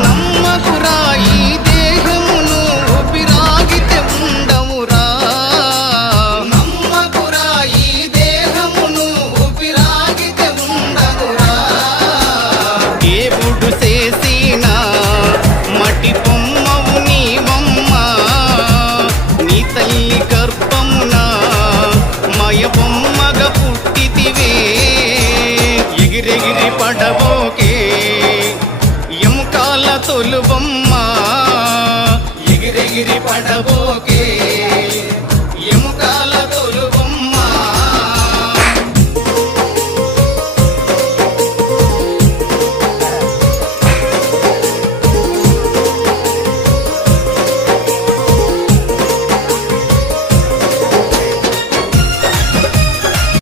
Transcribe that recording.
నమ్మకురా ఈ దేహమును ఊపిరాగితే ఉండవురా, నమ్మకురా ఈ దేహమును ఊపిరాగితే ఉండవురా. దేవుడు చేసిన మట్టి బొమ్మవు నీవమ్మ, నీ తల్లి గర్భమున మయ బొమ్మగా పుట్టితివే. ఎగిరెగిరి పడబోకే ఎముకాల తొలుబొమ్మ, ఎగిరెగిరి పడబోకే